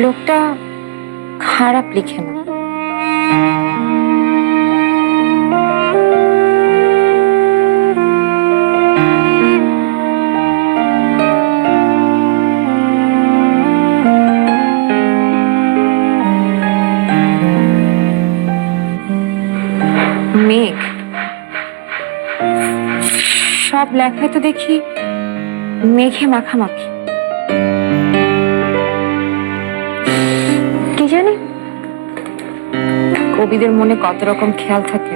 লোকটা খারাপ লিখে না। মেঘ সব লেখায় তো দেখি মেঘে মাখামাখি। কি জানি কবিদের মনে কত রকম খেয়াল থাকে।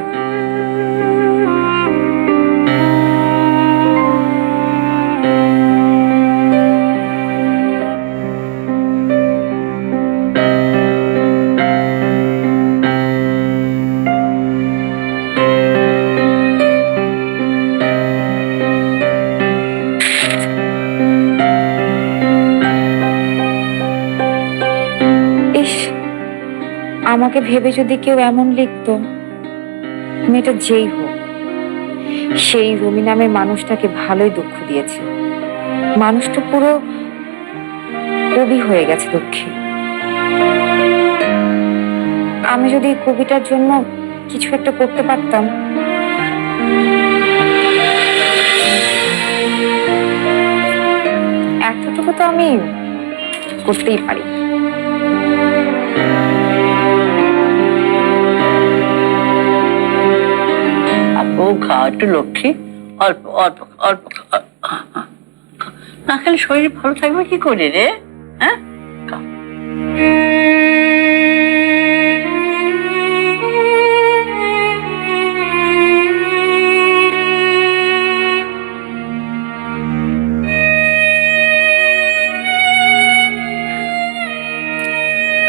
আমাকে ভেবে যদি কেউ এমন লিখতো, মেয়েটা যেই হোক, সেই রুমি নামের মানুষটাকে ভালোই দুঃখ দিয়েছে। মানুষটা পুরো কবি হয়ে গেছে দুঃখে। আমি যদি কবিটার জন্য কিছু একটা করতে পারতাম। এতটুকু তো আমি করতেই পারি। খা একটু লক্ষ্মী, অল্প অল্প অল্প না খেলে শরীর ভালো থাকবে কি করে রে? হ্যাঁ,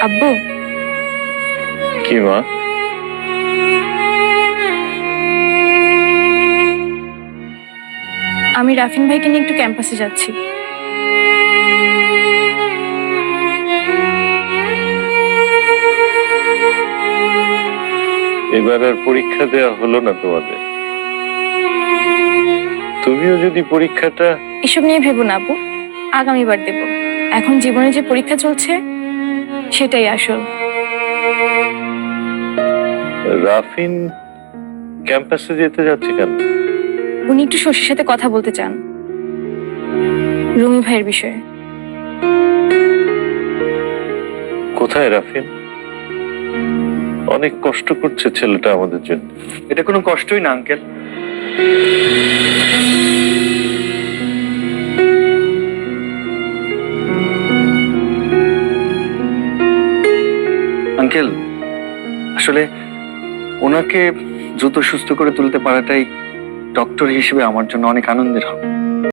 আব্বু। কি মা? আমি রাফিন ভাইকে নিয়ে একটু ক্যাম্পাসে যাচ্ছি। এবার আর পরীক্ষা দেওয়া হলো না তোমাদের। তুমিও যদি পরীক্ষাটা... এসব নিয়ে ভেবো না আব্বু, আগামীবার দেব। এখন জীবনে যে পরীক্ষা চলছে সেটাই আসল। রাফিন ক্যাম্পাসে যেতে যাচ্ছে কেন? উনি একটু শশীর সাথে কথা বলতে চান রুমি ভাইয়ের বিষয়ে। কোথায় রাফিন? অনেক কষ্ট করছে ছেলেটা আমাদের জন্য। এটা কোনো কষ্টই না আঙ্কেল। আঙ্কেল আসলে ওনাকে দ্রুত সুস্থ করে তুলতে পারাটাই ডক্টর হিসেবে আমার জন্য অনেক আনন্দের হবে।